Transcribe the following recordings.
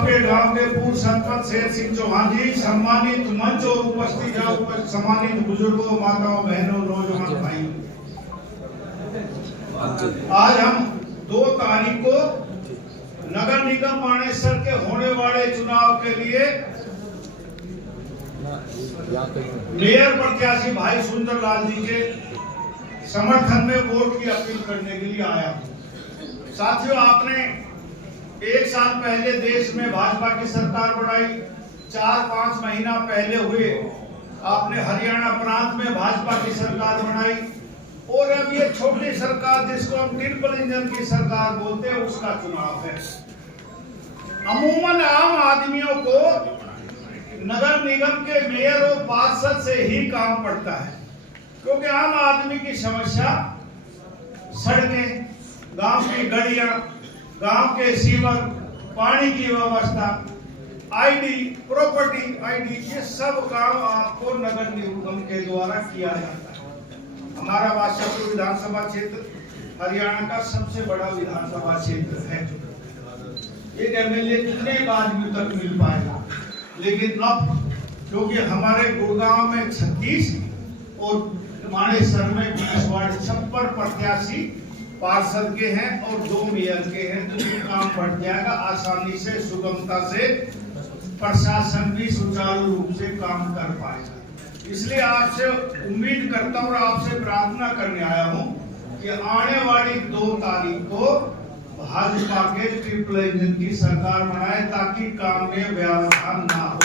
आपके गांव के पूर्व सरपंच शेर सिंह चौहान जी, सम्मानित मंच और उपस्थित सम्मानित बुजुर्गों, माताओं, बहनों, नौजवान भाई, आज हम 2 तारीख को नगर निगम मानेसर के होने वाले चुनाव के लिए मेयर प्रत्याशी भाई सुंदरलाल जी के समर्थन में वोट की अपील करने के लिए आया हूं। साथियों, आपने 1 साल पहले देश में भाजपा की सरकार बनाई, 4-5 महीना पहले हुए आपने हरियाणा प्रांत में भाजपा की सरकार बनाई, और अब ये छोटी सरकार जिसको हम ट्रिपल इंजन की सरकार बोलते हैं उसका चुनाव है। अमूमन आम आदमियों को नगर निगम के मेयर और पार्षद से ही काम पड़ता है, क्योंकि आम आदमी की समस्या सड़कें, गांव की गलियां, गांव के सीवर, पानी की व्यवस्था, आईडी, प्रॉपर्टी आईडी, ये सब काम आपको नगर निगम के द्वारा किया जाता है। हमारा बादशाहपुर विधानसभा क्षेत्र हरियाणा का सबसे बड़ा विधानसभा क्षेत्र है। एक एमएलए कितने आदमी तक मिल पाएगा, लेकिन अब क्योंकि हमारे गुड़गांव में 36 और मानेसर में 20 वार्ड 56 प्रत्याशी पार्षद के हैं और 2 मेयर के हैं, तो ये काम बढ़ जाएगा आसानी से, सुगमता से, प्रशासन भी सुचारू रूप से काम कर पाएगा। इसलिए आपसे उम्मीद करता हूं और आपसे प्रार्थना करने आया हूं कि आने वाली 2 तारीख को भाजपा के ट्रिपल इंजन की सरकार बनाए, ताकि काम में व्यवधान ना हो।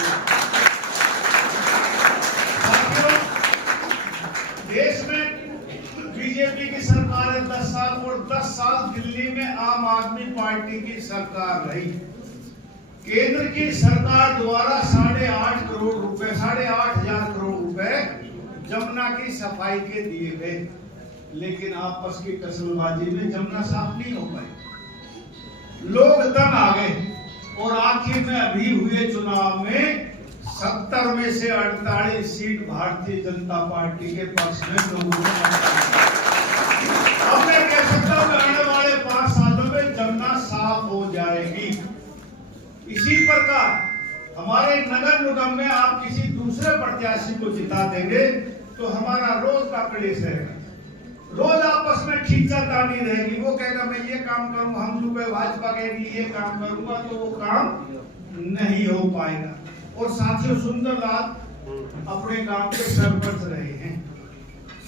देश में बीजेपी की सरकार है 10 साल, और 10 साल दिल्ली में आम आदमी पार्टी की सरकार रही। केंद्र की सरकार द्वारा 8.5 करोड़ रुपए, 8,500 करोड़ रुपए जमुना की सफाई के दिए गए, लेकिन आपस की कसलबाजी में जमुना साफ नहीं हो पाई। लोग तंग आ गए, और आखिर में अभी हुए चुनाव में 70 में से 48 सीट भारतीय जनता पार्टी के पक्ष में लोगों ने। अब मैं कह सकता हूं आने वाले 5 सालों में जमुना साफ हो जाएगी। इसी प्रकार हमारे नगर निगम में आप किसी दूसरे प्रत्याशी को जिता देंगे तो हमारा रोज का क्लेश रहेगा, रोज आपस में खींचातानी रहेगी। वो कहेगा मैं ये काम करूं, हम सुबह भाजपा कहेगी ये काम करूंगा, तो वो काम नहीं हो पाएगा। और साथियों, सुंदरलाल अपने गांव के सरपंच रहे हैं,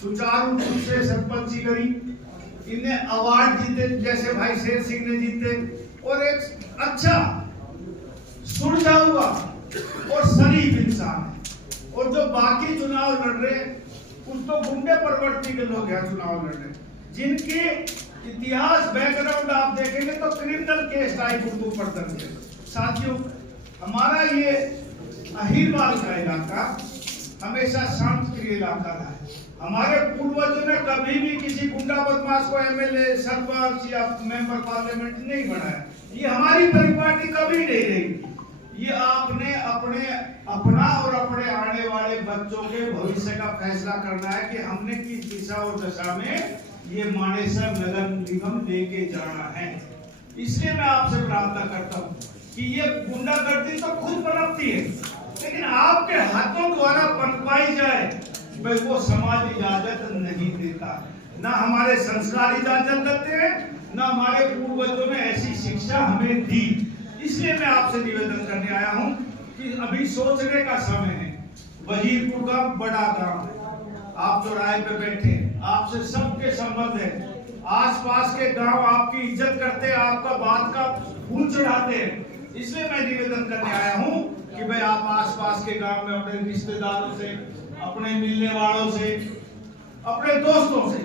सुचारू रूप से सरपंची करी, इन्हें अवार्ड जीते, जैसे भाई शेर सिंह ने जीते, और एक अच्छा सुलझाऊगा और शरीफ इंसान है। और जो बाकी चुनाव लड़ रहे कुछ तो गुंडे प्रवृत्ति के लोग हैं चुनाव लड़ रहे, जिनके इतिहास बैकग्राउंड आप देखेंगे तो क्रिमिनल केस टाइप उनको पड़ता है। साथियों, हमारा ये अहिरवाल का इलाका हमेशा शांतिप्रिय इलाका रहा है। हमारे पूर्वजों ने कभी भी किसी गुंडा बदमाश को एमएलए, सरपंच या मेंबर पार्लियामेंट नहीं बनाया। ये हमारी परिपाटी कभी नहीं रही। ये आपने अपना और अपने आने वाले बच्चों के भविष्य का फैसला करना है कि हमने किस दिशा और दशा में ये मानेसर नगर निगम लेके जाना है। इसलिए मैं आपसे प्रार्थना करता हूँ कि ये गुंडागर्दी तो खुद पनपती है, लेकिन आपके हाथों द्वारा पनपाई जाए, भाई वो समाज इजाजत नहीं देता। ना हमारे संस्कार इजाजत देते हैं, ना हमारे पूर्वजों ने ऐसी शिक्षा हमें दी। इसलिए मैं आपसे निवेदन करने आया हूं कि अभी सोचने का समय है। वजीरपुर का बड़ा गांव है, आप जो राय पे बैठे, आपसे सबके संबंध है। आसपास के गांव आपकी इज्जत करते हैं, आपका बात का फूल चढ़ाते हैं। इसलिए मैं निवेदन करने आया हूं कि भाई आप आसपास के गांव में अपने रिश्तेदारों से, अपने मिलने वालों से, अपने दोस्तों से,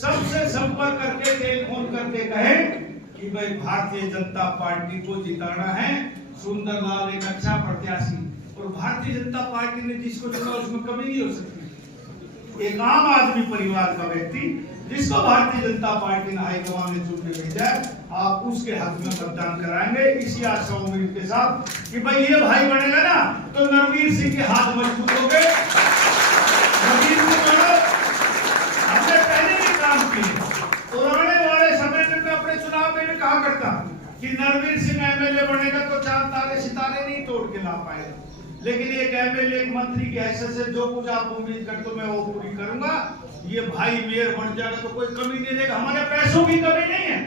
सबसे संपर्क करके, टेलीफोन करके कहें कि भाई भारतीय जनता पार्टी को जिताना है। सुंदरलाल एक अच्छा प्रत्याशी, और भारतीय जनता पार्टी ने जिसको चुना उसमें कमी नहीं हो सकती। एक आम आदमी परिवार का व्यक्ति जिसको भारतीय जनता पार्टी ने हाईकमान ने चुन के भेजा है, आप उसके हक में मतदान कराएंगे। इसी आशा उम्मीद के साथ कि भाई ये भाई बनेगा ना तो नरवीर सिंह के हाथ मजबूत हो गए। हमने पहले भी काम किए और आने वाले समय में मैं अपने चुनाव में भी कहा करता कि नरवीर सिंह एमएलए बनेगा तो 4 तारे सितारे नहीं तोड़ के ला पाएगा, लेकिन एक एमएलए एक मंत्री की हैसियत से जो कुछ आप उम्मीद करते हो मैं वो पूरी करूंगा। ये भाई मेयर बन जाएगा तो कोई कमी नहीं रहेगा। हमारे पैसों की कमी नहीं है,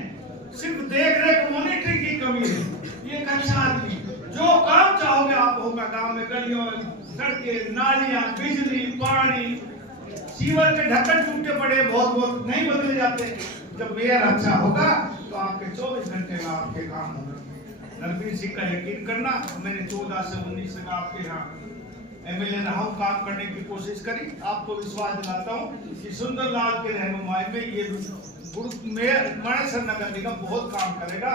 सिर्फ देख रेख मॉनिटरिंग की कमी है। ये एक अच्छा आदमी, जो काम चाहोगे आप होगा गांव में, गलियों, सड़कें, नालियां, बिजली, पानी, सीवर के ढक्कन टूटे पड़े बहुत बहुत नहीं बदले जाते। जब मेयर अच्छा होगा तो आपके 24 घंटे में आपके काम होगा। नरवीर सिंह का यकीन करना, मैंने 14 से 19 तक आपके यहाँ एमएलए रहा हूं, काम करने की कोशिश करी। आपको विश्वास दिलाता हूं कि सुंदरलाल के रहनुमाई में ये मानेसर नगर निगम बहुत काम करेगा।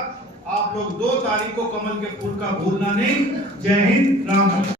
आप लोग 2 तारीख को कमल के फूल का भूलना नहीं। जय हिंद, राम।